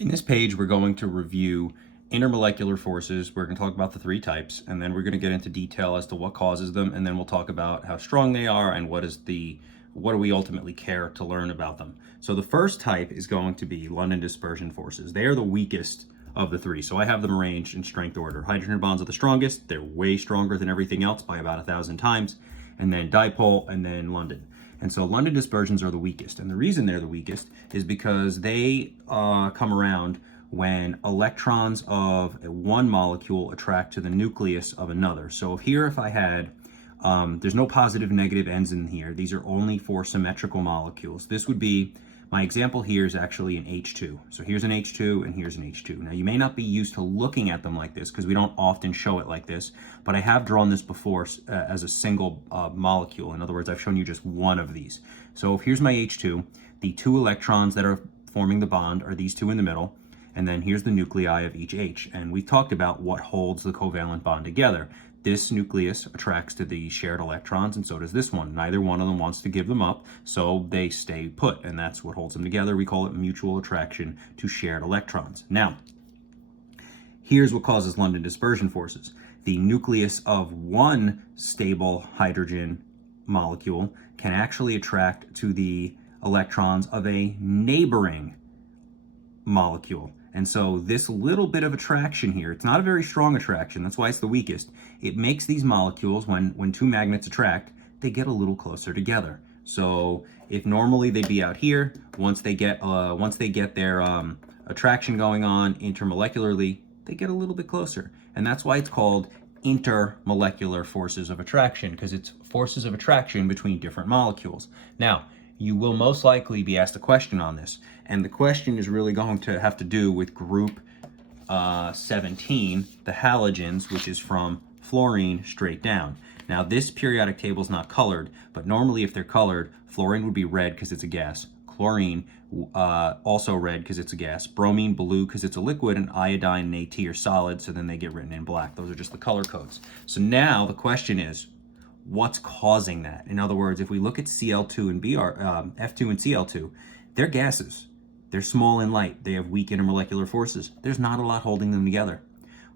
In this page, we're going to review intermolecular forces. We're going to talk about the three types, and then we're going to get into detail as to what causes them, and then we'll talk about how strong they are and what do we ultimately care to learn about them. So the first type is going to be London dispersion forces. They are the weakest of the three. So I have them arranged in strength order. Hydrogen bonds are the strongest. They're way stronger than everything else by about 1,000 times. And then dipole, and then London. And so London dispersions are the weakest. And the reason they're the weakest is because they come around when electrons of one molecule attract to the nucleus of another. So if I had, there's no positive negative ends in here. These are only for symmetrical molecules. This would be, my example here is actually an H2. So here's an H2 and here's an H2. Now you may not be used to looking at them like this because we don't often show it like this, but I have drawn this before as a single molecule. In other words, I've shown you just one of these. So if here's my H2, the two electrons that are forming the bond are these two in the middle, and then here's the nuclei of each H. And we've talked about what holds the covalent bond together. This nucleus attracts to the shared electrons, and so does this one. Neither one of them wants to give them up, so they stay put, and that's what holds them together. We call it mutual attraction to shared electrons. Now, here's what causes London dispersion forces. The nucleus of one stable hydrogen molecule can actually attract to the electrons of a neighboring molecule. And so this little bit of attraction here, it's not a very strong attraction, that's why it's the weakest. It makes these molecules, when two magnets attract, they get a little closer together. So if normally they'd be out here, once they get their attraction going on intermolecularly, they get a little bit closer. And that's why it's called intermolecular forces of attraction, because it's forces of attraction between different molecules. Now, you will most likely be asked a question on this, and the question is really going to have to do with group 17, the halogens, which is from fluorine straight down. Now this periodic table is not colored, but normally if they're colored, fluorine would be red because it's a gas, chlorine also red because it's a gas, bromine blue because it's a liquid, and iodine and At are solid, so then they get written in black. Those are just the color codes. So now the question is, what's causing that? In other words, if we look at Cl2 and F2 and Cl2, they're gases. They're small and light. They have weak intermolecular forces. There's not a lot holding them together.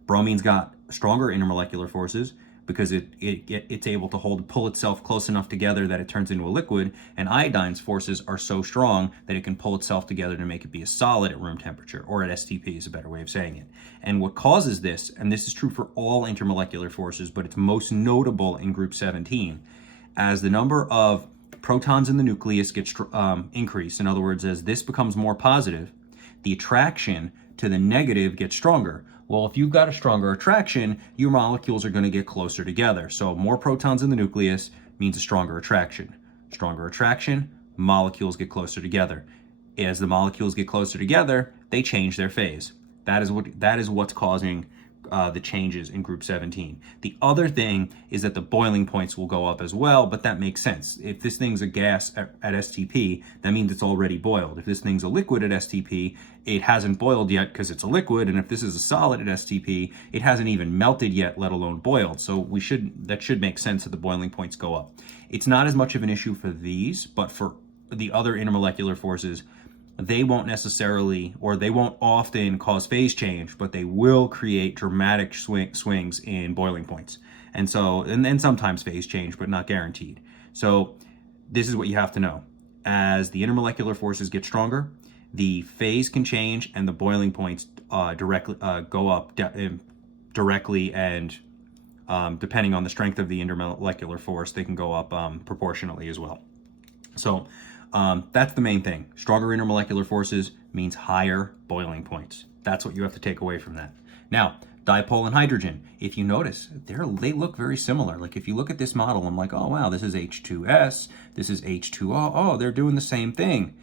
Bromine's got stronger intermolecular forces because it's able to pull itself close enough together that it turns into a liquid, and iodine's forces are so strong that it can pull itself together to make it be a solid at room temperature, or at STP is a better way of saying it. And what causes this, and this is true for all intermolecular forces, but it's most notable in group 17, as the number of protons in the nucleus gets increased. In other words, as this becomes more positive, the attraction to the negative gets stronger. Well, if you've got a stronger attraction, your molecules are going to get closer together. So more protons in the nucleus means a stronger attraction. Stronger attraction, molecules get closer together. As the molecules get closer together, they change their phase. That is what's causing the changes in group 17. The other thing is that the boiling points will go up as well, but that makes sense. If this thing's a gas at STP, that means it's already boiled. If this thing's a liquid at STP, it hasn't boiled yet because it's a liquid, and if this is a solid at STP, it hasn't even melted yet, let alone boiled. So that should make sense that the boiling points go up. It's not as much of an issue for these, but for the other intermolecular forces, they won't necessarily, or they won't often cause phase change, but they will create dramatic swings in boiling points. And so, and then sometimes phase change, but not guaranteed. So this is what you have to know. As the intermolecular forces get stronger, the phase can change and the boiling points directly go up directly, and depending on the strength of the intermolecular force, they can go up proportionally as well. So that's the main thing. Stronger intermolecular forces means higher boiling points. That's what you have to take away from that. Now, dipole and hydrogen, if you notice, they look very similar. Like if you look at this model, I'm like, oh wow, this is H2S, this is H2O, oh, they're doing the same thing.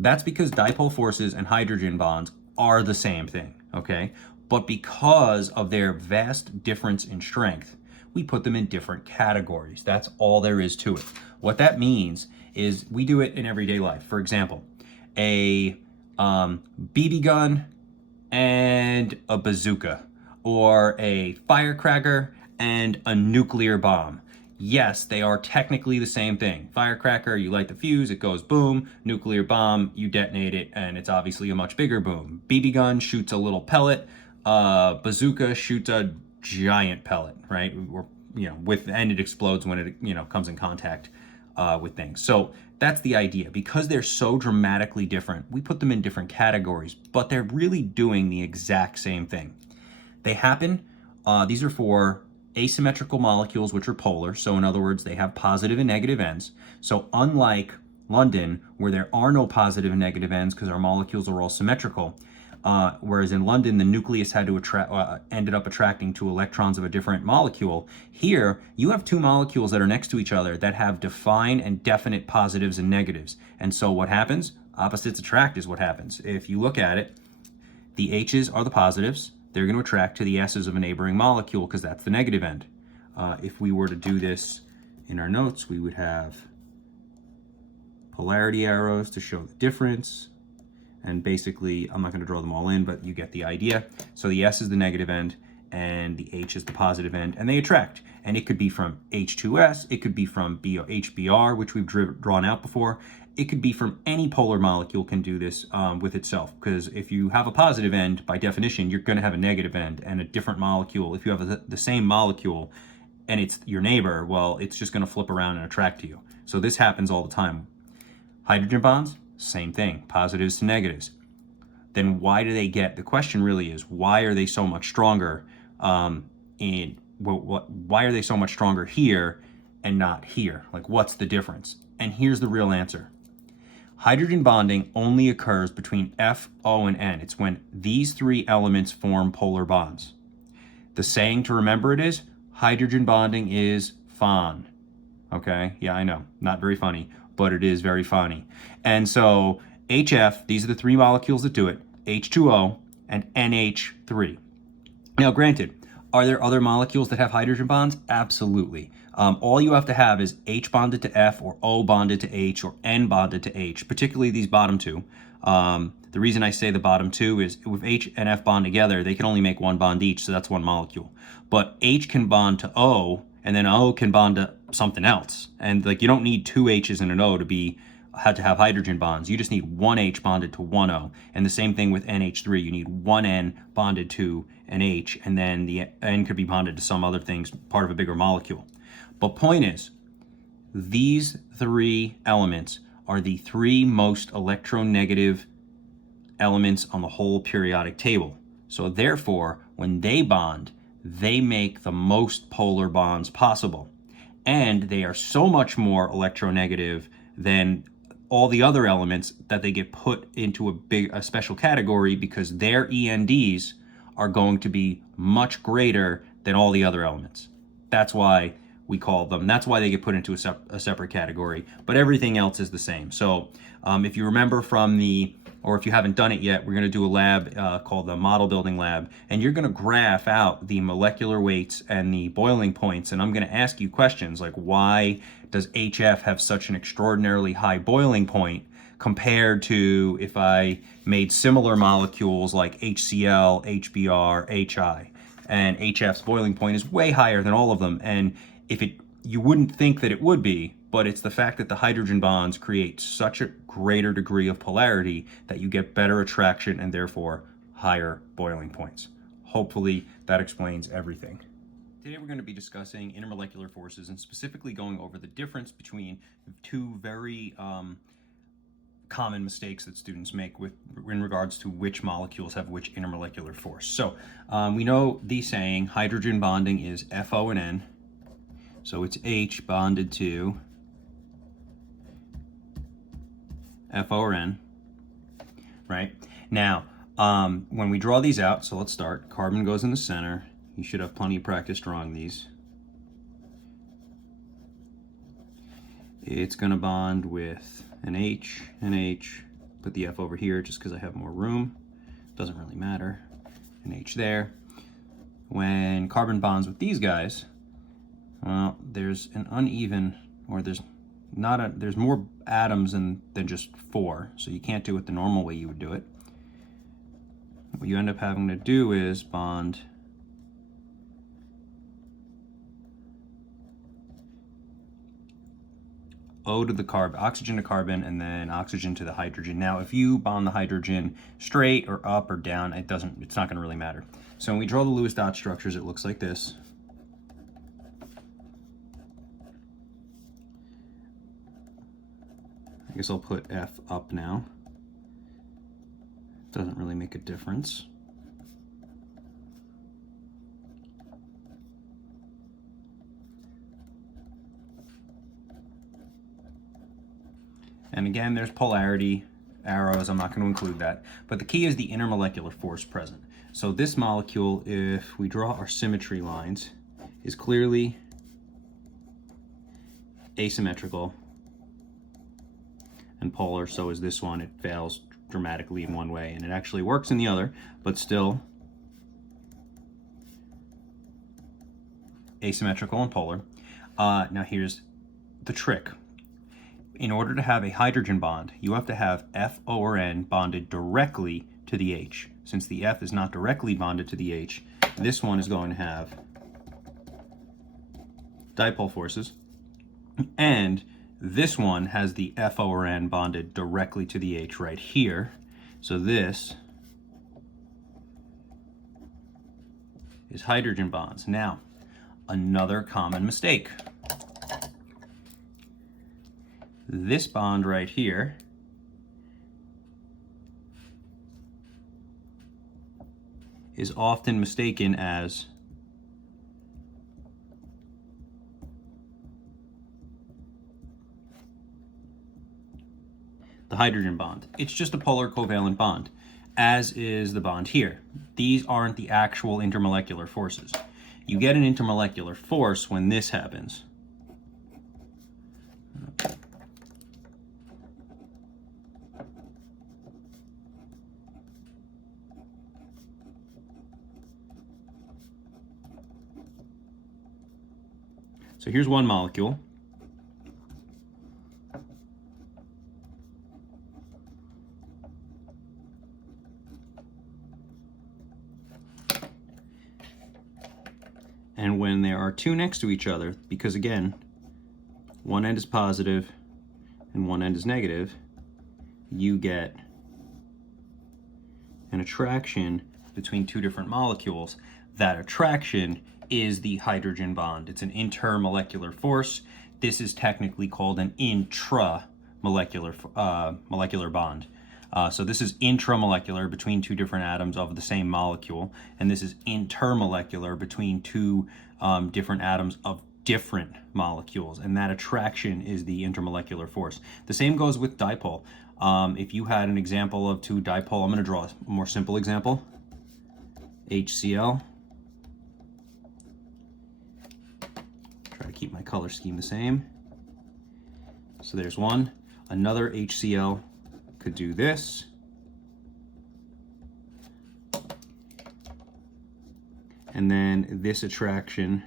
That's because dipole forces and hydrogen bonds are the same thing, okay? But because of their vast difference in strength, we put them in different categories. That's all there is to it. What that means is we do it in everyday life. For example, a BB gun and a bazooka, or a firecracker and a nuclear bomb. Yes, they are technically the same thing. Firecracker, you light the fuse, it goes boom. Nuclear bomb, you detonate it, and it's obviously a much bigger boom. BB gun shoots a little pellet. Bazooka shoots a giant pellet, right? Or, and it explodes when it, comes in contact with things. So that's the idea. Because they're so dramatically different, we put them in different categories, but they're really doing the exact same thing. They happen, these are for asymmetrical molecules, which are polar. So in other words, they have positive and negative ends. So unlike London, where there are no positive and negative ends because our molecules are all symmetrical, whereas in London, the nucleus had to ended up attracting two electrons of a different molecule. Here, you have two molecules that are next to each other that have defined and definite positives and negatives. And so what happens? Opposites attract is what happens. If you look at it, the H's are the positives. They're going to attract to the S's of a neighboring molecule because that's the negative end. If we were to do this in our notes, we would have polarity arrows to show the difference. And basically, I'm not going to draw them all in, but you get the idea. So the S is the negative end and the H is the positive end, and they attract. And it could be from H2S, it could be from HBr, which we've drawn out before. It could be from any polar molecule can do this with itself, because if you have a positive end, by definition, you're going to have a negative end, and a different molecule. If you have the same molecule and it's your neighbor, well, it's just going to flip around and attract to you. So this happens all the time. Hydrogen bonds, same thing, positives to negatives. Then why do they get, the question really is, why are they so much stronger why are they so much stronger here and not here? Like, what's the difference? And here's the real answer. Hydrogen bonding only occurs between F, O, and N. It's when these three elements form polar bonds. The saying to remember it is, hydrogen bonding is fun. Okay, yeah, I know, not very funny, but it is very funny. And so HF, these are the three molecules that do it, H2O and NH3. Now, granted, are there other molecules that have hydrogen bonds? Absolutely. All you have to have is H bonded to F, or O bonded to H, or N bonded to H, particularly these bottom two. The reason I say the bottom two is with H and F bond together, they can only make one bond each, so that's one molecule. But H can bond to O, and then O can bond to something else. And like, you don't need two H's and an O to have hydrogen bonds. You just need one H bonded to one O. And the same thing with NH3. You need one N bonded to an H, and then the N could be bonded to some other things, part of a bigger molecule. But point is, these three elements are the three most electronegative elements on the whole periodic table. So therefore, when they bond, they make the most polar bonds possible. And they are so much more electronegative than all the other elements that they get put into a special category, because their ENDs are going to be much greater than all the other elements. That's why we call them, that's why they get put into a separate category, but everything else is the same. So if you remember or if you haven't done it yet, we're going to do a lab called the model building lab, and you're going to graph out the molecular weights and the boiling points, and I'm going to ask you questions like, why does HF have such an extraordinarily high boiling point compared to if I made similar molecules like HCl, HBr, HI? And HF's boiling point is way higher than all of them, and you wouldn't think that it would be, but it's the fact that the hydrogen bonds create such a greater degree of polarity that you get better attraction and therefore higher boiling points. Hopefully that explains everything. Today we're going to be discussing intermolecular forces, and specifically going over the difference between two very common mistakes that students make in regards to which molecules have which intermolecular force. So we know the saying, hydrogen bonding is FO and N. So it's H bonded to FO or N, right? Now, when we draw these out, so let's start. Carbon goes in the center. You should have plenty of practice drawing these. It's going to bond with an H, put the F over here just because I have more room. Doesn't really matter. An H there. When carbon bonds with these guys, well, there's an uneven, or there's more atoms than just 4, so you can't do it the normal way you would do it. What you end up having to do is bond O to the oxygen to carbon, and then oxygen to the hydrogen. Now, if you bond the hydrogen straight or up or down, it's not gonna really matter. So when we draw the Lewis dot structures, it looks like this. I guess I'll put F up now. Doesn't really make a difference. And again, there's polarity arrows. I'm not going to include that. But the key is the intermolecular force present. So this molecule, if we draw our symmetry lines, is clearly asymmetrical and polar. So is this one. It fails dramatically in one way, and it actually works in the other, but still asymmetrical and polar. Now here's the trick. In order to have a hydrogen bond, you have to have F, O, or N bonded directly to the H. Since the F is not directly bonded to the H, this one is going to have dipole forces, and this one has the F, O, or N bonded directly to the H right here. So this is hydrogen bonds. Now, another common mistake. This bond right here is often mistaken as the hydrogen bond. It's just a polar covalent bond, as is the bond here. These aren't the actual intermolecular forces. You get an intermolecular force when this happens. So here's one molecule. And when there are two next to each other, because again, one end is positive and one end is negative, you get an attraction between two different molecules. That attraction is the hydrogen bond. It's an intermolecular force. This is technically called an intramolecular molecular bond. So this is intramolecular between two different atoms of the same molecule, and this is intermolecular between two different atoms of different molecules, and that attraction is the intermolecular force. The same goes with dipole. If you had an example of two dipole, I'm going to draw a more simple example. HCl. Try to keep my color scheme the same. So there's one. Another HCl could do this. And then this attraction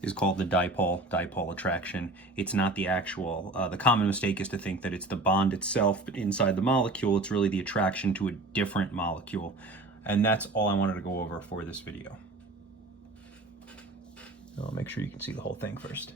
is called the dipole attraction. It's not the actual, the common mistake is to think that it's the bond itself inside the molecule. It's really the attraction to a different molecule. And that's all I wanted to go over for this video. I'll make sure you can see the whole thing first.